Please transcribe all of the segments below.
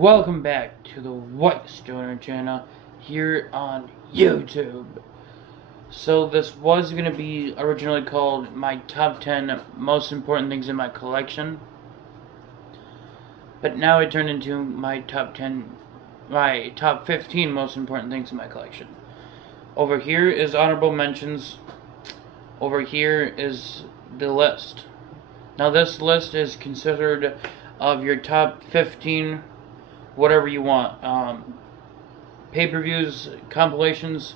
welcome back to the White Stoner channel here on YouTube. So this was going to be originally called my top 10 most important things in my collection, but now it turned into my top 15 most important things in my collection. Over here is honorable mentions. Over here is the list. Now this list is considered of your top 15, whatever you want. Pay-per-views, compilations.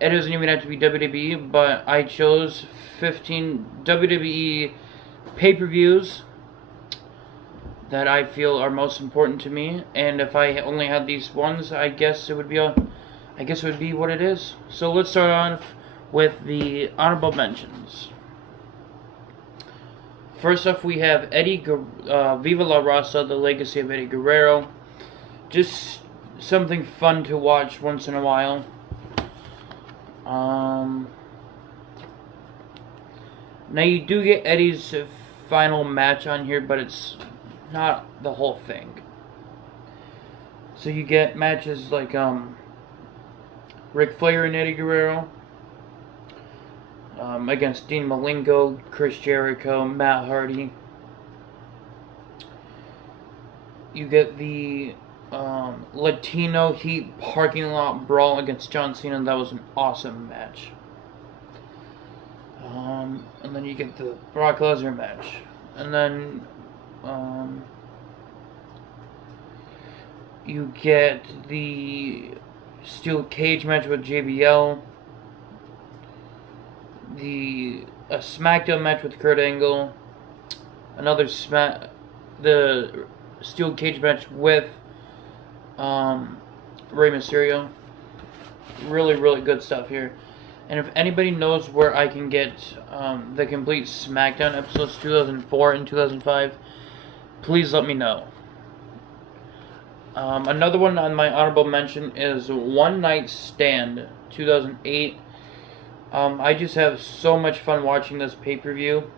It doesn't even have to be WWE, but I chose 15 WWE pay-per-views that I feel are most important to me. And if I only had these ones, I guess it would be what it is. So let's start off with the honorable mentions. First off, we have Viva La Raza, the legacy of Eddie Guerrero. Just something fun to watch once in a while. Now you do get Eddie's final match on here, but it's not the whole thing. So you get matches like Ric Flair and Eddie Guerrero, against Dean Malenko, Chris Jericho, Matt Hardy. You get the Latino Heat parking lot brawl against John Cena. That was an awesome match. And then you get the Brock Lesnar match. And then you get the steel cage match with JBL. A SmackDown match with Kurt Angle, the steel cage match with Rey Mysterio. Really, really good stuff here. And if anybody knows where I can get the complete SmackDown episodes 2004 and 2005, please let me know. Another one on my honorable mention is One Night Stand 2008. I just have so much fun watching this pay-per-view.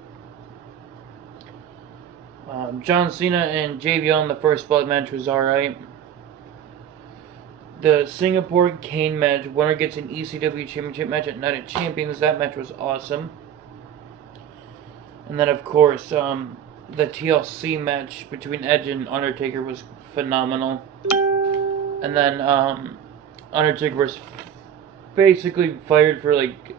John Cena and JBL in the first blood match was alright. The Singapore Kane match, winner gets an ECW Championship match at Night of Champions. That match was awesome. And then, of course, the TLC match between Edge and Undertaker was phenomenal. And then Undertaker was basically fired for like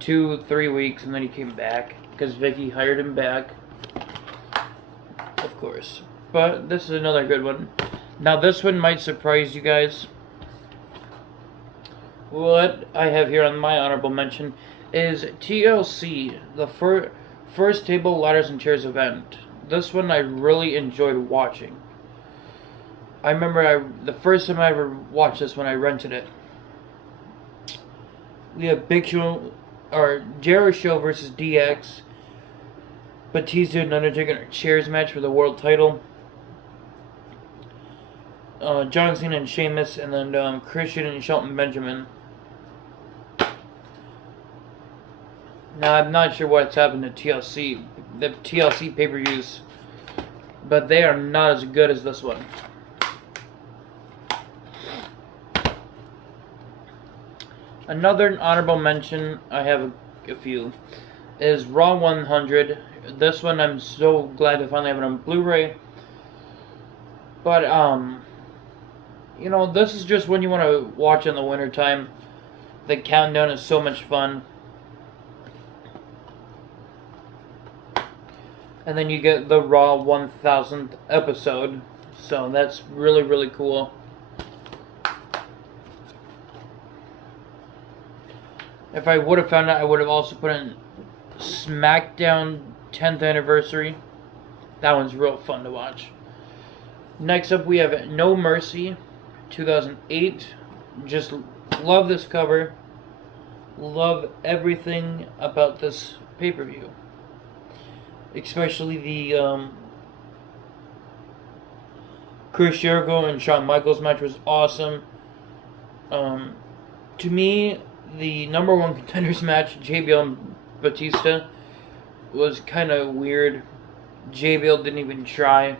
2-3 weeks, and then he came back because Vicky hired him back, of course. But this is another good one. Now this one might surprise you guys. What I have here on my honorable mention is TLC, the first table, ladders, and chairs event. This one I really enjoyed watching. I remember the first time I ever watched this one, I rented it. We have Jericho versus DX, Batista and Undertaker in a chairs match for the world title. John Cena and Sheamus, and then Christian and Shelton Benjamin. Now I'm not sure what's happened to TLC, the TLC pay-per-views, but they are not as good as this one. Another honorable mention, I have a few, is Raw 100. This one I'm so glad to finally have it on Blu-ray. But, you know, this is just when you want to watch in the wintertime. The countdown is so much fun. And then you get the Raw 1000th episode. So that's really, really cool. If I would have found out, I would have also put in SmackDown 10th Anniversary. That one's real fun to watch. Next up, we have No Mercy 2008. Just love this cover. Love everything about this pay-per-view. Especially the Chris Jericho and Shawn Michaels match was awesome. To me, the number one contenders match, JBL and Batista, was kind of weird. JBL didn't even try.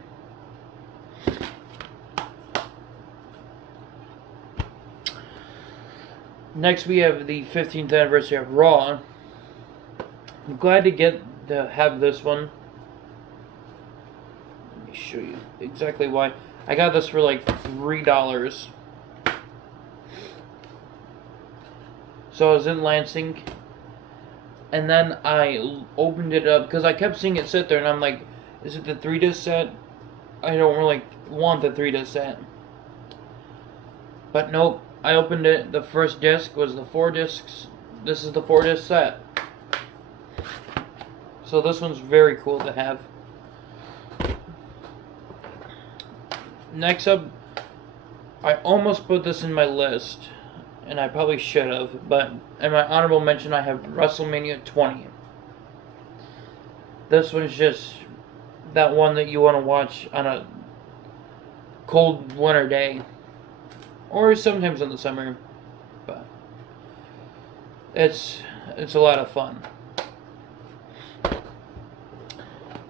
Next, we have the 15th anniversary of Raw. I'm glad to have this one. Let me show you exactly why. I got this for like $3. So I was in Lansing, and then I opened it up because I kept seeing it sit there, and I'm like, is it the 3-disc set? I don't really want the 3-disc set. But nope, I opened it. The first disc was the 4 discs. This is the 4-disc set. So this one's very cool to have. Next up, I almost put this in my list, and I probably should have, but in my honorable mention I have WrestleMania 20. This one's just that one that you want to watch on a cold winter day, or sometimes in the summer, but it's a lot of fun.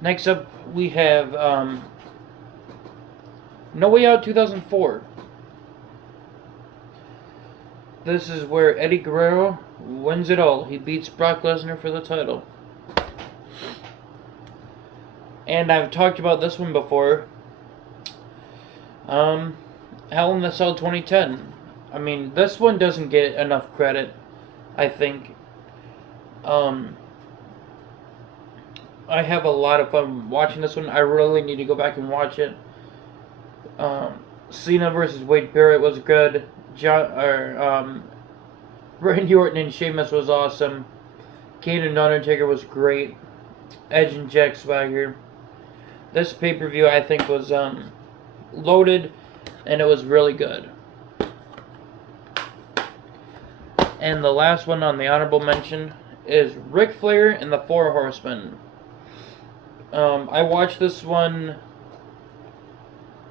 Next up we have No Way Out 2004. This is where Eddie Guerrero wins it all. He beats Brock Lesnar for the title. And I've talked about this one before. Hell in the Cell 2010. I mean, this one doesn't get enough credit, I think. I have a lot of fun watching this one. I really need to go back and watch it. Cena versus Wade Barrett was good. Randy Orton and Sheamus was awesome. Kane and Undertaker was great. Edge and Jack Swagger. This pay-per-view I think was loaded, and it was really good. And the last one on the honorable mention is Ric Flair and the Four Horsemen. I watched this one,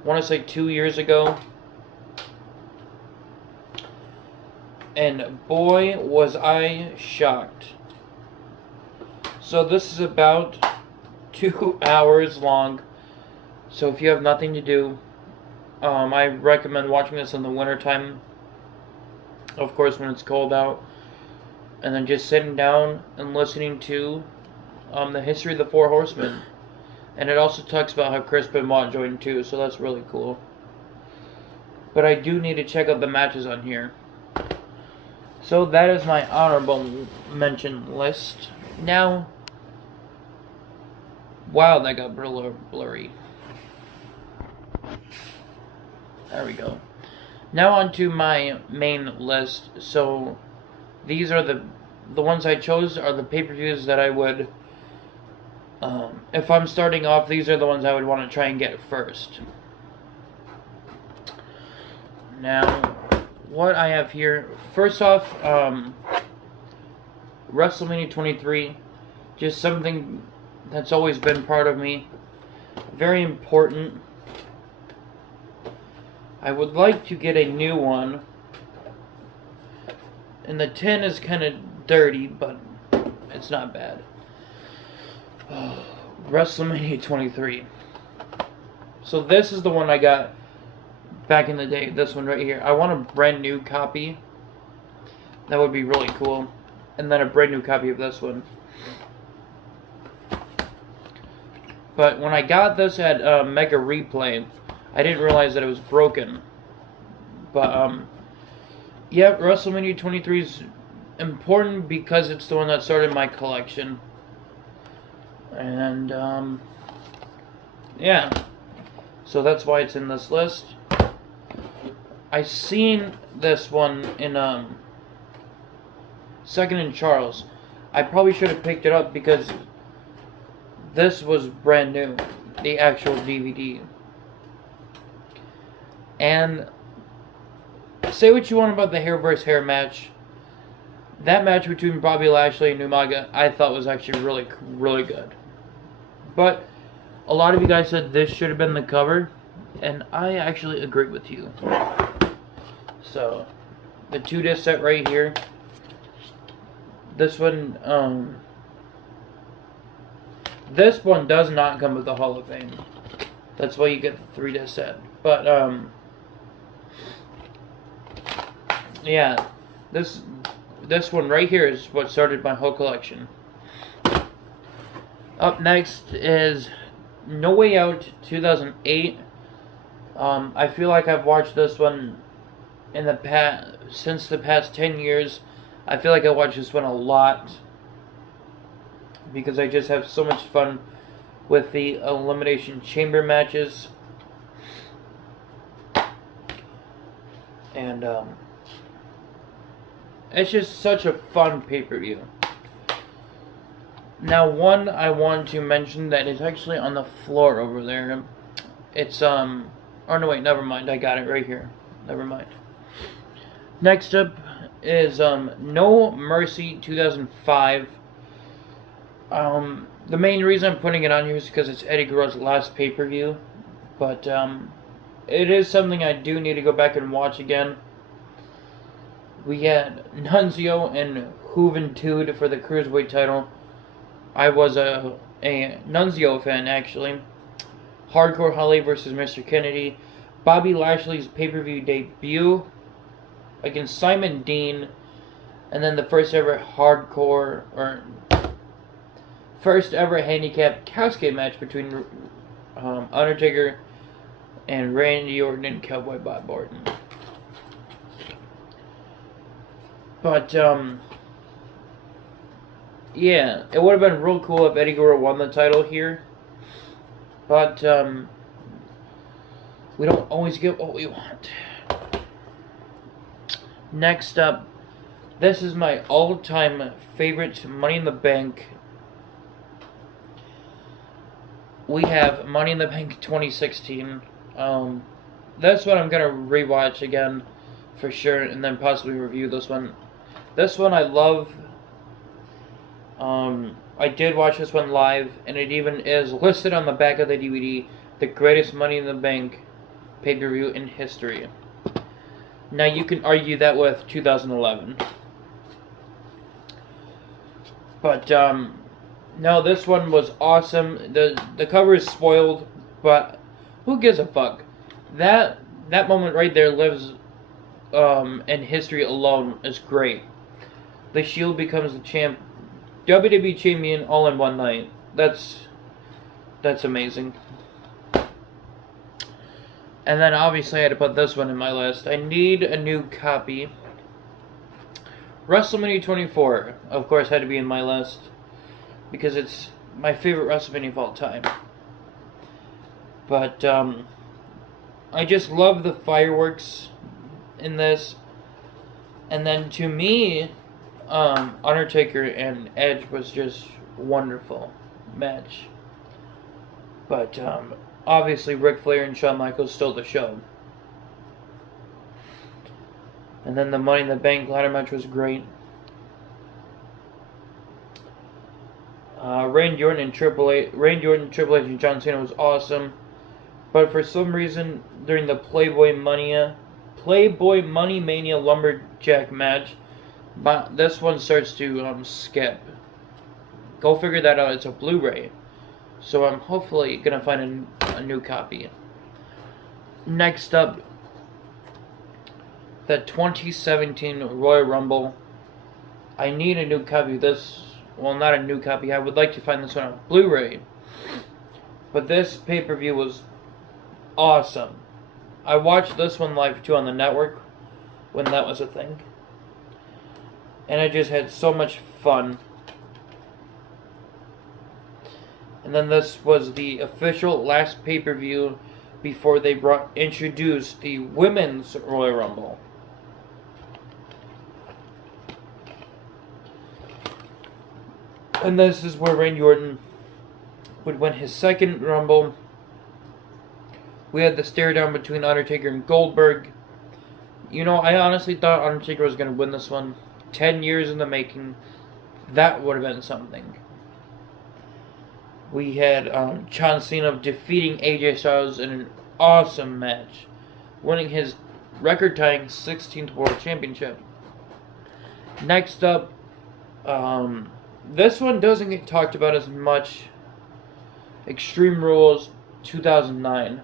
I want to say 2 years ago. And boy, was I shocked. So this is about 2 hours long. So if you have nothing to do, I recommend watching this in the wintertime. Of course, when it's cold out. And then just sitting down and listening to the history of the Four Horsemen. And it also talks about how Chris Benoit joined too, so that's really cool. But I do need to check out the matches on here. So that is my honorable mention list. Now, wow, that got blurry. There we go. Now on to my main list. So these are the ones I chose are the pay-per-views that I would, if I'm starting off, these are the ones I would want to try and get first. Now, what I have here, first off, WrestleMania 23, just something that's always been part of me, very important. I would like to get a new one, and the tin is kind of dirty, but it's not bad. WrestleMania 23. So this is the one I got back in the day, this one right here. I want a brand new copy. That would be really cool. And then a brand new copy of this one. But when I got this at Mega Replay, I didn't realize that it was broken. But, yeah, WrestleMania 23 is important because it's the one that started my collection. And, yeah. So that's why it's in this list. I seen this one in, Second and Charles. I probably should have picked it up because this was brand new. The actual DVD. And say what you want about the hair versus hair match. That match between Bobby Lashley and Umaga, I thought was actually really, really good. But a lot of you guys said this should have been the cover, and I actually agree with you. So, the 2-disc set right here. This one, this one does not come with the Hall of Fame. That's why you get the 3-disc set. But, yeah, This one right here is what started my whole collection. Up next is No Way Out 2008. I feel like I've watched this one in the since the past 10 years. I feel like I watch this one a lot because I just have so much fun with the Elimination Chamber matches. And it's just such a fun pay-per-view. Now, one I want to mention that is actually on the floor over there. It's oh no, wait, never mind. I got it right here. Never mind. Next up is No Mercy 2005. The main reason I'm putting it on here is because it's Eddie Guerrero's last pay-per-view, but it is something I do need to go back and watch again. We had Nunzio and Juventud for the Cruiserweight title. I was a Nunzio fan, actually. Hardcore Holly versus Mr. Kennedy. Bobby Lashley's pay-per-view debut against Simon Dean. And then the first ever handicap casket match between Undertaker and Randy Orton and Cowboy Bob Orton. But, yeah, it would have been real cool if Eddie Guerrero won the title here. But, we don't always get what we want. Next up, this is my all-time favorite Money in the Bank. We have Money in the Bank 2016. That's what I'm going to rewatch again for sure, and then possibly review this one. This one I love. I did watch this one live, and it even is listed on the back of the DVD, the greatest Money in the Bank pay-per-view in history. Now you can argue that with 2011. But, no, this one was awesome. The cover is spoiled, but who gives a fuck? That moment right there lives in history alone is great. The Shield becomes the WWE champion all in one night. That's amazing. And then obviously I had to put this one in my list. I need a new copy. WrestleMania 24, of course, had to be in my list because it's my favorite WrestleMania of all time. But I just love the fireworks in this. And then to me, Undertaker and Edge was just wonderful match. But obviously Ric Flair and Shawn Michaels stole the show. And then the Money in the Bank ladder match was great. Randy Orton and Triple H and John Cena was awesome. But for some reason, during the Playboy Money Mania Lumberjack match, this one starts to skip. Go figure that out. It's a Blu-ray. So I'm hopefully going to find a new copy. Next up, the 2017 Royal Rumble. I need a new copy of this. Well, not a new copy. I would like to find this one on Blu-ray. But this pay-per-view was awesome. I watched this one live too on the network when that was a thing. And I just had so much fun. And then this was the official last pay-per-view before they introduced the Women's Royal Rumble. And this is where Randy Orton would win his second Rumble. We had the stare down between Undertaker and Goldberg. You know, I honestly thought Undertaker was going to win this one. 10 years in the making. That would have been something. We had John Cena defeating AJ Styles in an awesome match, winning his record-tying 16th World Championship. Next up, this one doesn't get talked about as much. Extreme Rules 2009.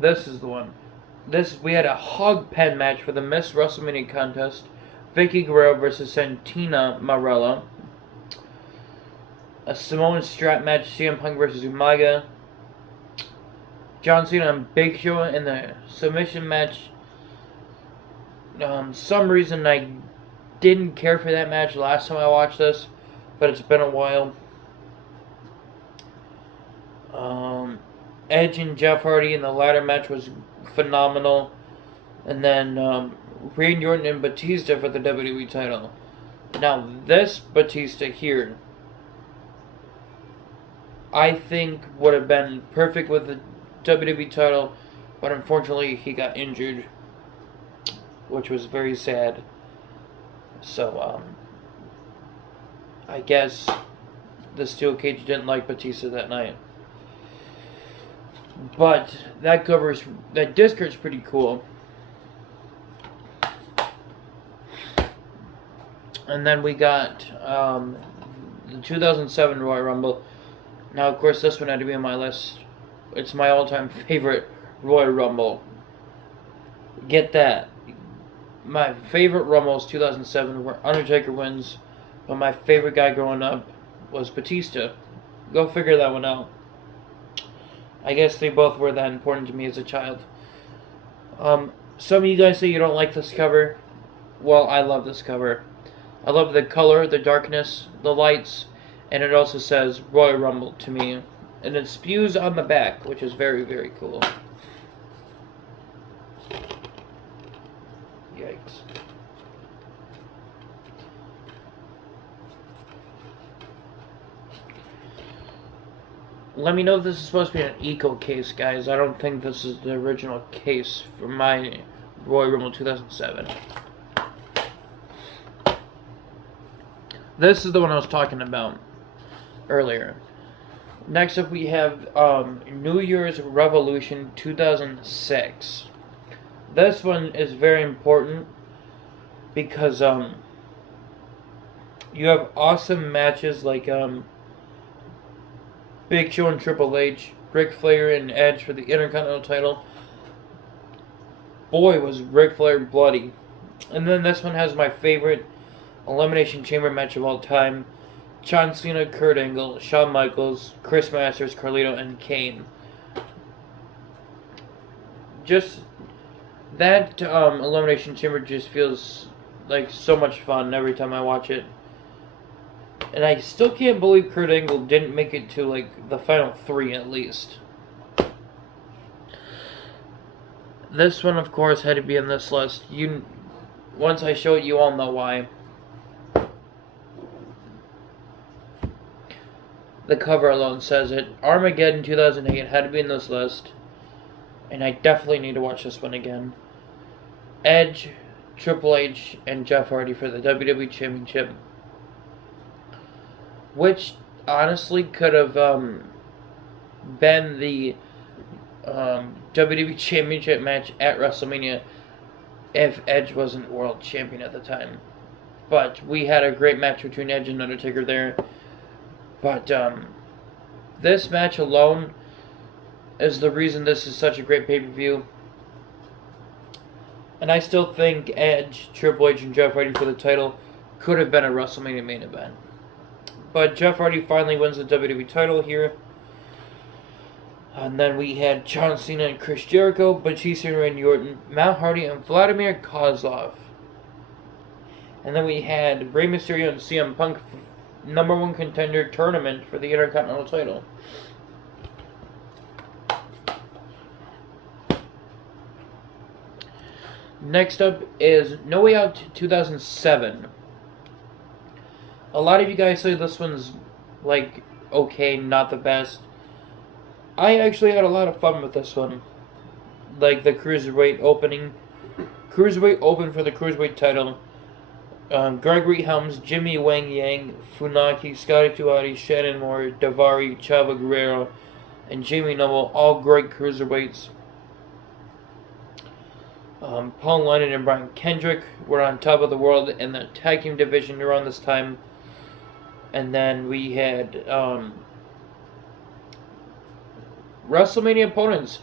This is the one. we had a hog pen match for the Miss WrestleMania contest. Vicky Guerrero versus Santina Marella. A Samoan strap match, CM Punk versus Umaga. John Cena and Big Show in the submission match. Some reason I didn't care for that match last time I watched this, but it's been a while. Edge and Jeff Hardy in the ladder match was phenomenal. And then Randy Orton and Batista for the WWE title. Now, this Batista here, I think would have been perfect with the WWE title, but unfortunately he got injured, which was very sad. So, I guess the Steel Cage didn't like Batista that night. But that disc is pretty cool. And then we got the 2007 Royal Rumble. Now, of course, this one had to be on my list. It's my all-time favorite Royal Rumble. Get that. My favorite Rumbles 2007 where Undertaker wins, but my favorite guy growing up was Batista. Go figure that one out. I guess they both were that important to me as a child. Some of you guys say you don't like this cover. Well, I love this cover. I love the color, the darkness, the lights, and it also says Royal Rumble to me. And it spews on the back, which is very, very cool. Yikes. Let me know if this is supposed to be an eco case, guys. I don't think this is the original case for my Royal Rumble 2007. This is the one I was talking about earlier. Next up we have New Year's Revolution 2006. This one is very important because you have awesome matches like Big Show and Triple H, Ric Flair and Edge for the Intercontinental title. Boy, was Ric Flair bloody. And then this one has my favorite Elimination Chamber match of all time. John Cena, Kurt Angle, Shawn Michaels, Chris Masters, Carlito, and Kane. Just that Elimination Chamber just feels like so much fun every time I watch it. And I still can't believe Kurt Angle didn't make it to like the final 3 at least. This one, of course, had to be in this list. Once I show it, you all know why. The cover alone says it. Armageddon 2008 had to be in this list. And I definitely need to watch this one again. Edge, Triple H, and Jeff Hardy for the WWE Championship. Which, honestly, could have been the WWE Championship match at WrestleMania if Edge wasn't World Champion at the time. But we had a great match between Edge and Undertaker there. But this match alone is the reason this is such a great pay-per-view. And I still think Edge, Triple H, and Jeff Hardy for the title could have been a WrestleMania main event. But Jeff Hardy finally wins the WWE title here. And then we had John Cena and Chris Jericho, Batista and Randy Orton, Matt Hardy and Vladimir Kozlov. And then we had Rey Mysterio and CM Punk #1 contender tournament for the Intercontinental title. Next up is No Way Out 2007. A lot of you guys say this one's like okay, not the best. I actually had a lot of fun with this one. Like the Cruiserweight opening. Cruiserweight open for the Cruiserweight title. Gregory Helms, Jimmy Wang Yang, Funaki, Scotty Tuati, Shannon Moore, Daivari, Chavo Guerrero, and Jamie Noble, all great Cruiserweights. Paul London and Brian Kendrick were on top of the world in the tag team division around this time. And then we had WrestleMania opponents.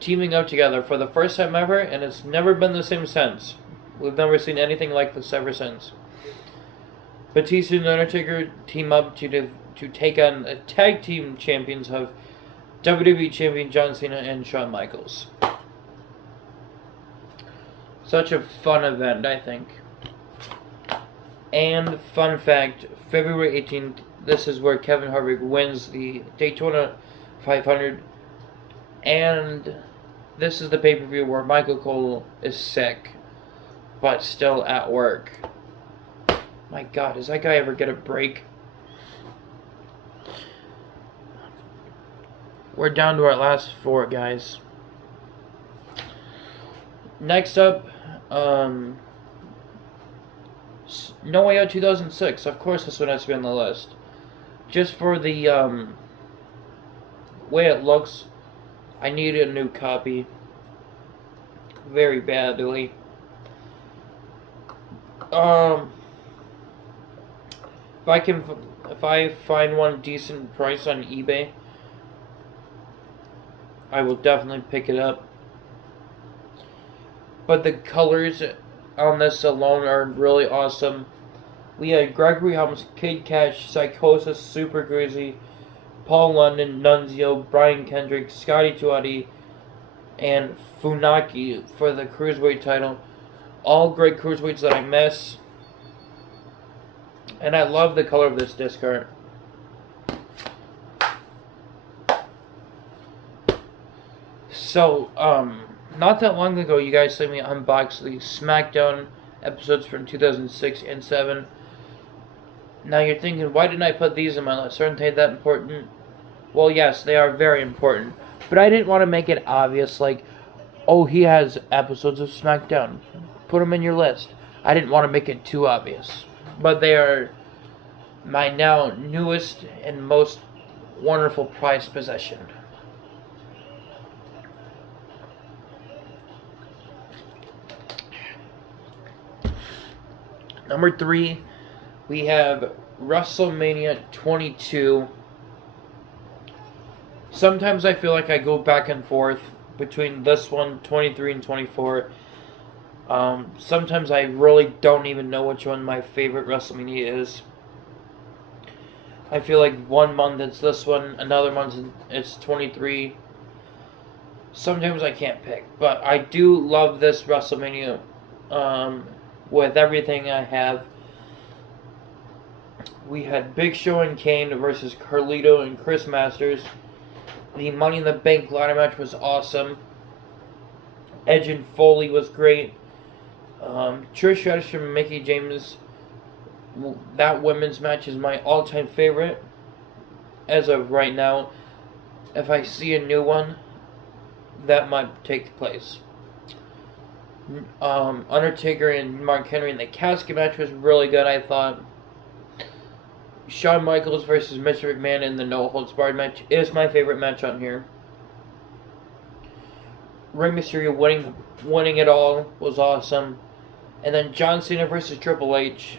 teaming up together for the first time ever, and it's never been the same since. We've never seen anything like this ever since. Batista and Undertaker team up to take on the tag team champions of WWE Champion John Cena and Shawn Michaels. Such a fun event, I think. And fun fact, February 18th, this is where Kevin Harvick wins the Daytona 500. And this is the pay-per-view where Michael Cole is sick, but still at work. My God, does that guy ever get a break? We're down to our last 4, guys. Next up, No Way Out 2006. Of course this one has to be on the list. Just for the way it looks, I need a new copy. Very badly. If I find one decent price on eBay, I will definitely pick it up. But the colors on this alone are really awesome. We had Gregory Helms, Kid Cash, Psychosis, Super Crazy, Paul London, Nunzio, Brian Kendrick, Scotty Tuati, and Funaki for the Cruiserweight title. All great Cruiserweights that I miss. And I love the color of this disc art. So, not that long ago, you guys saw me unbox the SmackDown episodes from 2006 and 7. Now you're thinking, why didn't I put these in my list? Aren't they that important? Well, yes, they are very important. But I didn't want to make it obvious, like, oh, he has episodes of SmackDown. Put them in your list. I didn't want to make it too obvious. But they are my now newest and most wonderful prized possession. Number 3, we have WrestleMania 22. Sometimes I feel like I go back and forth between this one, 23, and 24. Sometimes I really don't even know which one my favorite WrestleMania is. I feel like one month it's this one, another month it's 23. Sometimes I can't pick, but I do love this WrestleMania with everything I have. We had Big Show and Kane versus Carlito and Chris Masters. The Money in the Bank ladder match was awesome. Edge and Foley was great. Trish Stratus and Mickie James, that women's match is my all-time favorite as of right now. If I see a new one, that might take place. Undertaker and Mark Henry in the casket match was really good, I thought. Shawn Michaels versus Mr. McMahon in the No Holds Barred match is my favorite match on here. Rey Mysterio winning it all was awesome. And then John Cena versus Triple H.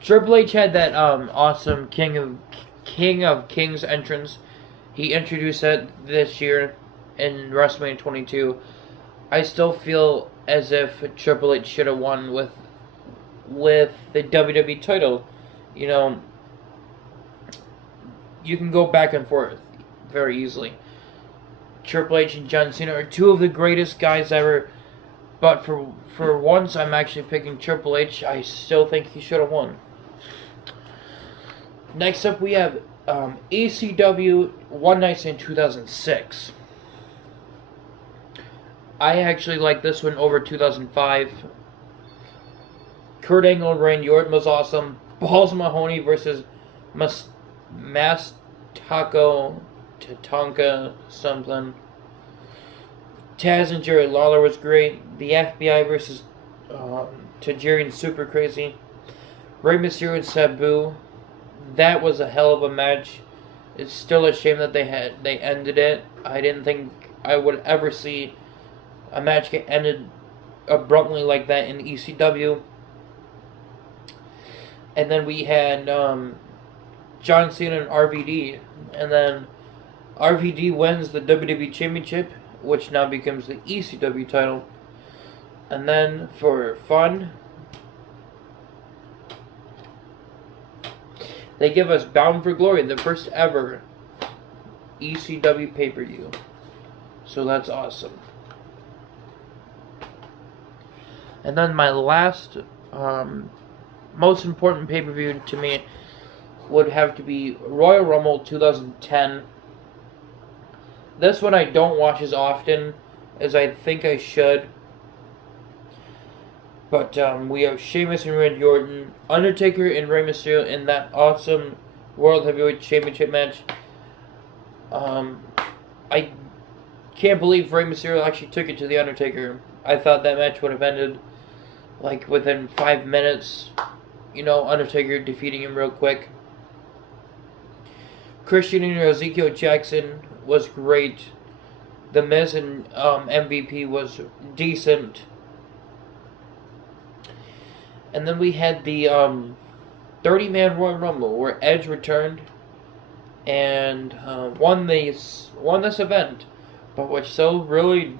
Triple H had that awesome King of Kings entrance. He introduced that this year in WrestleMania 22. I still feel as if Triple H should have won with the WWE title. You know, you can go back and forth very easily. Triple H and John Cena are two of the greatest guys ever, but for once I'm actually picking Triple H. I still think he should have won. Next up we have ECW One Night Stand 2006. I actually like this one over 2005. Kurt Angle and Randy Orton was awesome. Balls Mahoney versus Mas Tatanka something. Taz and Jerry Lawler was great. The FBI versus Tajiri and Super Crazy. Rey Mysterio and Sabu. That was a hell of a match. It's still a shame that they ended it. I didn't think I would ever see a match get ended abruptly like that in ECW. And then we had John Cena and RVD, and then RVD wins the WWE Championship, which now becomes the ECW title. And then for fun, they give us Bound for Glory, the first ever ECW pay-per-view. So that's awesome. And then my last, most important pay-per-view to me would have to be Royal Rumble 2010. This one I don't watch as often as I think I should. But we have Sheamus and Randy Orton, Undertaker and Rey Mysterio in that awesome World Heavyweight Championship match. I can't believe Rey Mysterio actually took it to the Undertaker. I thought that match would have ended like within 5 minutes. You know, Undertaker defeating him real quick. Christian and Ezekiel Jackson was great. The Miz and MVP was decent. And then we had the 30-man Royal Rumble where Edge returned and won this event, but which still really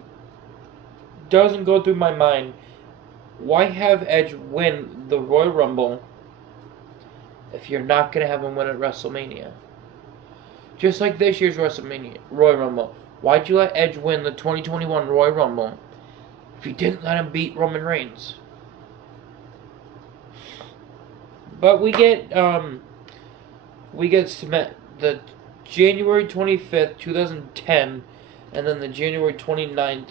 doesn't go through my mind. Why have Edge win the Royal Rumble if you're not going to have him win at WrestleMania? Just like this year's WrestleMania Royal Rumble. Why'd you let Edge win the 2021 Royal Rumble if you didn't let him beat Roman Reigns? But we get the January 25th, 2010, and then the January 29th,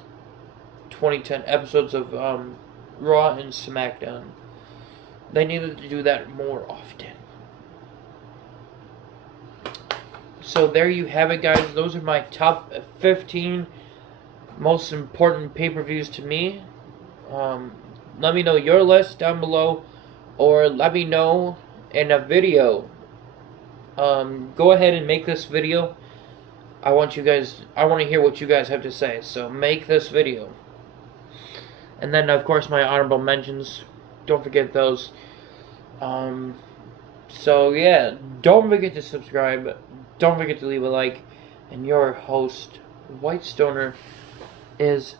2010 episodes of Raw and SmackDown. They needed to do that more often. So there you have it, guys. Those are my top 15 most important pay-per-views to me. Let me know your list down below, or let me know in a video. Go ahead and make this video. I want to hear what you guys have to say. So make this video. And then, of course, my honorable mentions. Don't forget those. So yeah, don't forget to subscribe. Don't forget to leave a like. And your host, White Stoner, is